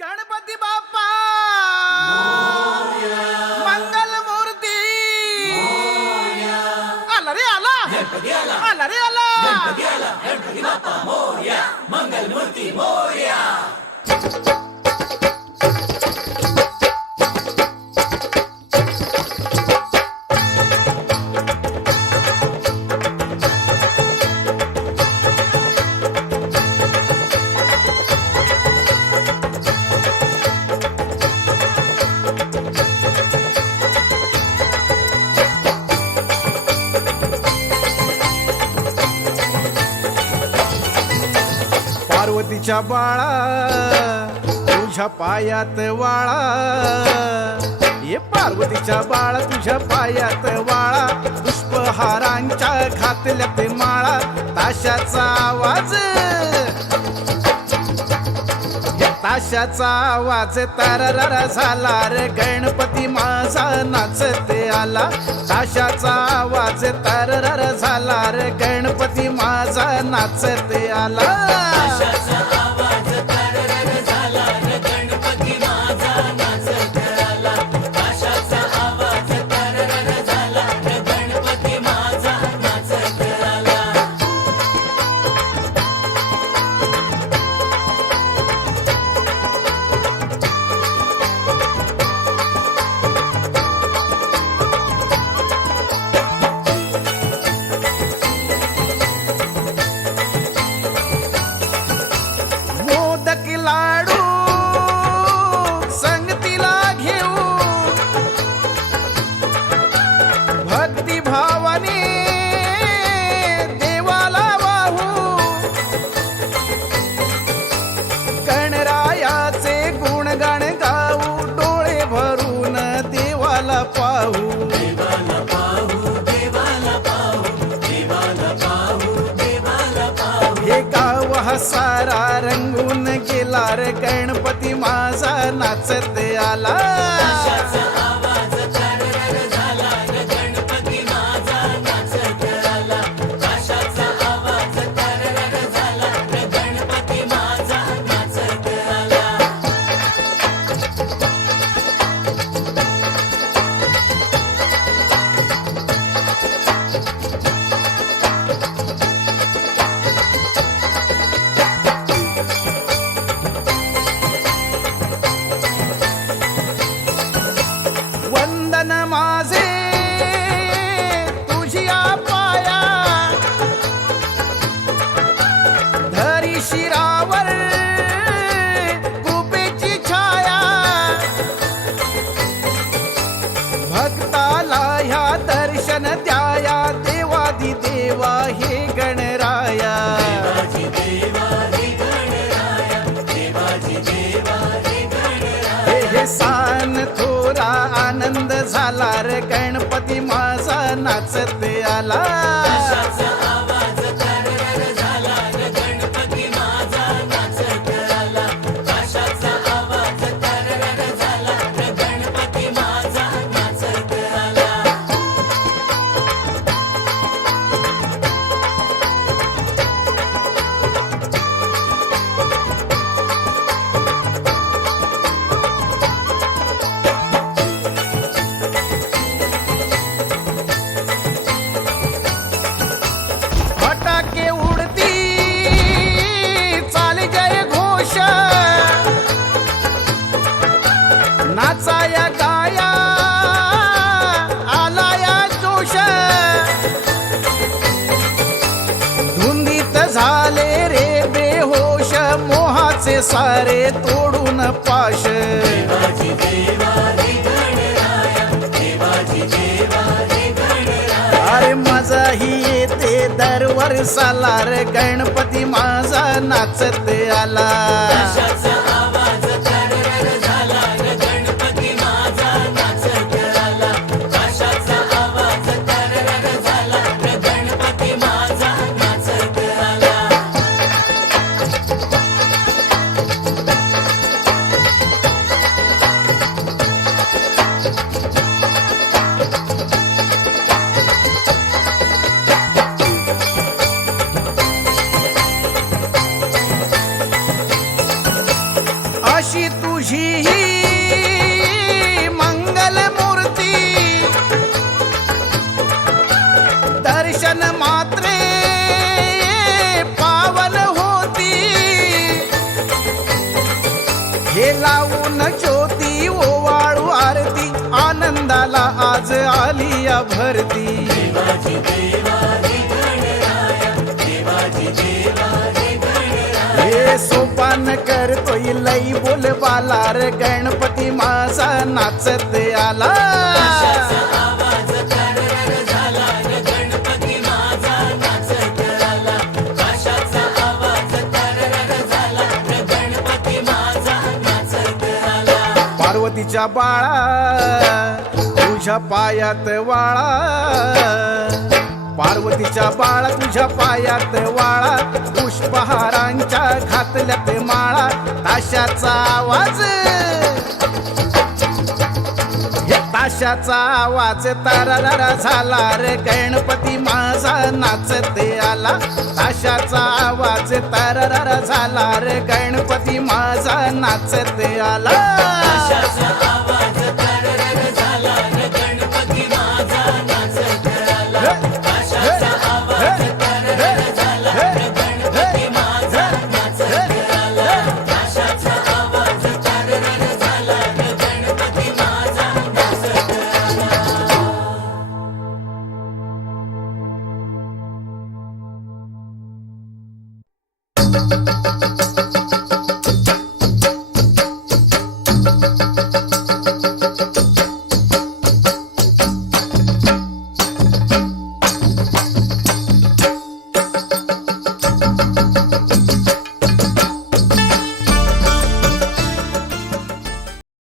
गणपती बाप्पा मंगल मूर्ती आला रे आला आला रे आला गणपती बाप्पा मोरया मंगल मूर्ती मोरया. पार्वतीच्या बाळा तुझ्या पायात वाळा, ये पार्वतीच्या बाळा तुझ्या पायात वाळा, पुष्पहारांच्या घातल्यात माळा, ताशाचा आवाज ताशाचा आवाज तररर झाला रे, गणपती माझा नाचते आला, ताशाचा आवाज तररर झाला रे, गणपती माझा नाचते आला. लाडू संगतीला घेऊ भक्ती भावाने देवाला वाहू, गणरायाचे गुणगान गाऊ, डोळे भरून देवाला पाहू. हे गाव हा सारा रंगून गेला रे, गणपती माझा नाचते आला. माझे तुझिया पाया धरी शिरावर कृपेची छाया, भक्ताला ह्या दर्शन द्याया, देवादी देवा हे गणराया. हे सान थोरा आनंद झाला रे, गणपती माझा नाचते आला. फटाके उडती चाले जय घोष, नाचाया गाया आलाया जोश, धुंदीत झाले रे बेहोश, मोहाचे सारे तोडून पाश. अरे मजा ही येते दरवर्षाला रे, गणपती माझा नाचते आला. अशी तुझी ही मंगल मूर्ती दर्शन मात्रे पावन होती हे लावून ज्योती ओवाळू आरती आनंदाला आज आली या भरती देवाची देवा रे गणराया देवाची देवा रे गणराया हे सोपान करतोय लई बोल बालार गणपती माझा नाचत आला काशाचा आवाज तरतर झाला रे गणपती माझा नाचत आला काशाचा आवाज तरतर झाला रे गणपती माझा नाचत आला पार्वतीच्या बाळा तुझ्या पायात वाळा पार्वतीच्या बाळा तुझ्या पायात वाळा पुष्पहारांच्या घातल्यात माळा ताशाचा आवाज ताशाचा आवाज तारारा झाला रे गणपती माझा नाचत आला ताशाचा आवाज तारारा झाला रे गणपती माझा नाचत आला काशाचा